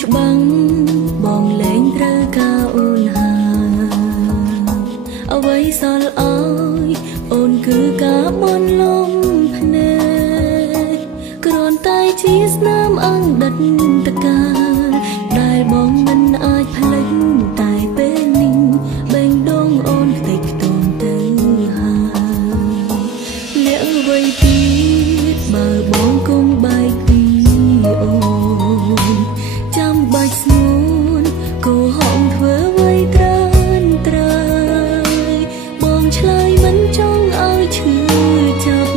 ច្បាំងបងលែងត្រូវការអូនហើយអ្វីសល់អើយអូនគឺការបន់លំភ្នែកគ្រាន់តែជាស្នាមអង្ដិតតកាដែលបងមិនអាចផ្លេចតែពេលនេះបេងដូងអូនខ្ទេចខ្ទាំទៅហើយលាក់អ្វីទៀតបើបងគុំបែកពីអូនចាំបាច់ស្ងួនកុហកធ្វើអ្វីត្រើនត្រើយបងឆ្លើយមិនចង់ឲ្យឈឺចាប់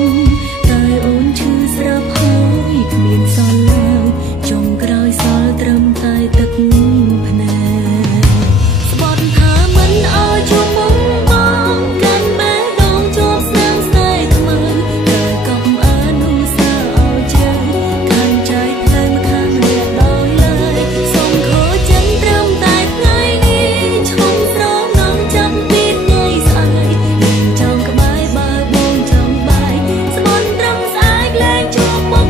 តែអូនឈឺស្រាប់ហើយគ្មានសល់ឡើយចុងក្រោយសល់ត្រឹមតែទឹកភ្នែកស្បត់ថាមិនឲ្យជួបមុខបងកាន់បេះដូងជាប់ស្នាមស្នេហ៍ថ្មីតែកុំអនុស្សាវរ៍ឲ្យជ្រៅខាងใจផ្លូវមកខាងនេះដោយឡើយសុំខូចចិនត្រឹមតែថ្ងៃនេះឈុំស្រងនំចាំពីថ្ងៃស្អែកចង់ក្បែរបើបងចង់បែកស្បន់ត្រឹមស្អែកលែងជួបមុខ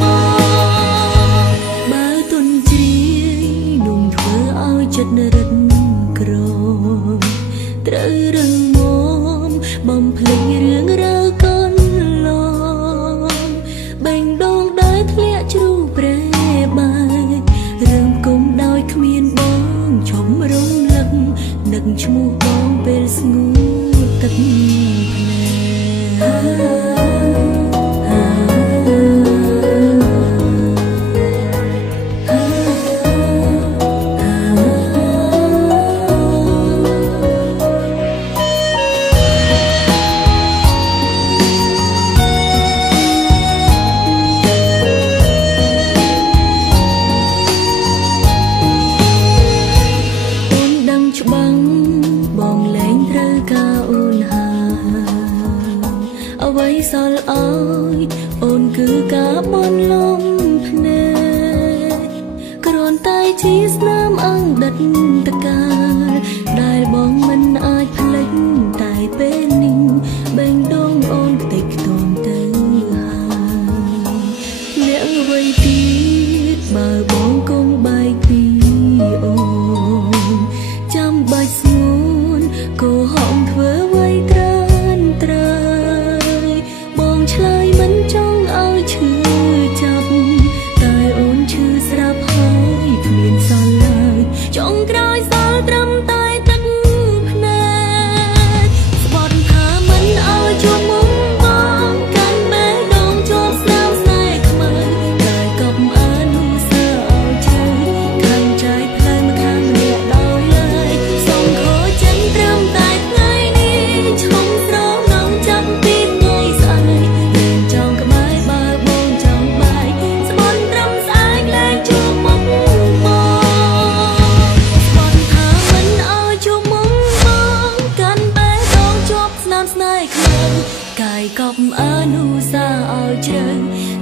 បងបើទុនជ្រាយนุ่มធ្វើឲ្យចិត្តរឹកក្រត្រូវរឹងមាំបំភ្លេចរឿងរ៉ាវកូនឡងបេងដូងដែលធ្លាក់ជ្រូកប្រែបែករឿងគុំដោយគ្មានបងឈប់រំលឹកនឹកឈ្មោះបងពេលស្ងួតទឹកភ្នែច្បាំងបងលែងត្រូវការអូនហើយអ្វីសល់អើយអូនគឺការបន់លំភ្នែកគ្រាន់តែជាស្នាមអង្ដិតតកាដែលបងមិនអាចផ្លេចតែពេលនេះបេងដូងអូនខ្ទេចខ្ទាំទៅហើយលាក់អ្វីទៀតបើបងគុំបែកពីអូនចាំបាច់ស្ងួនកុហកធ្វើអ្វីត្រើនត្រើយបងឆ្លើយមិនចង់ឲ្យឈឺចាប់តែអូនឈឺស្រាប់ហើយគ្មានសល់ឡើយចុងក្រោយសល់ត្រឹមតែទឹកភ្នែកស្បត់ថាមិនឲ្យជួបមុខបងកាន់បេះដូងជាប់ស្នាមស្នេហ៍ថ្មីតែកុំអនុស្សាវរ៍ឲ្យឈឺខាងใจផ្លូវមកខាងនេះដោយឡើយសុំខូចចិនត្រឹមតែថ្ងៃនេះឈុំស្រងនំចាំពីថ្ងៃស្អែកលែងចង់ក្បែរបើបងចង់បែកស្បន់ត្រឹមស្អែកលែងជួបមុខបងស្បន់ថាមិនឲ្យជួបមុខបងកាន់បេះដូងជាប់ស្នាមស្នេហ៍ខ្លាំងកាយកប់អនុស្សាវរ៍ឲ្យជ្រៅ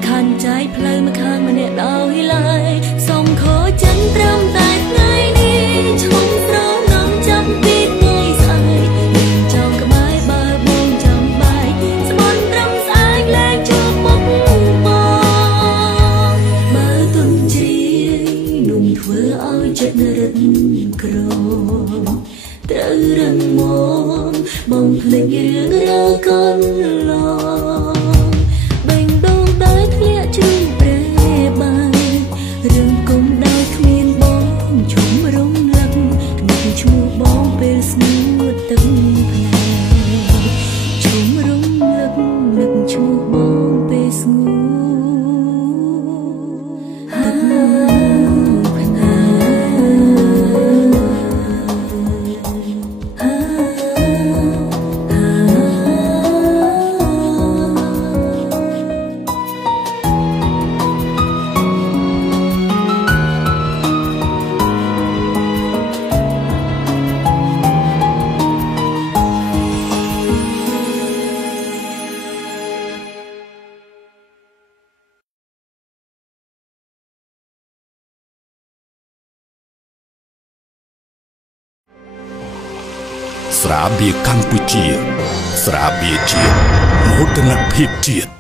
ខាងใจផ្លូវមកខាងម្នាក់ដោយឡើយសុំខូចចិនត្រឹមតែថ្ងៃនេះឈុំស្រងនំចាំពីថ្ងៃស្អែកលែងចង់ក្បែរបើបងចង់បែកស្បន់ត្រឹមស្អែកលែងជួបមុខបងបើទុនជ្រាយนุ่มធ្វើឲ្យចិត្តរឹកក្រត្រូវរឹងមាំបំភ្លេចរឿងរ៉ាវកូនឡងបេងដូងដែលធ្លាក់ជ្រូកប្រែបែករឿងគុំដែលគ្មានបងឈុំរំលឹកនឹកឈ្មោះបងពេលស្ងួតទឹកភ្នែកឈុំរំលឹកនឹកឈ្មោះបងពេលស្ងួតទឹកភ្នែក ស្រាបៀរកម្ពុជាស្រាបៀរជាតិមោទនភាពជាតិ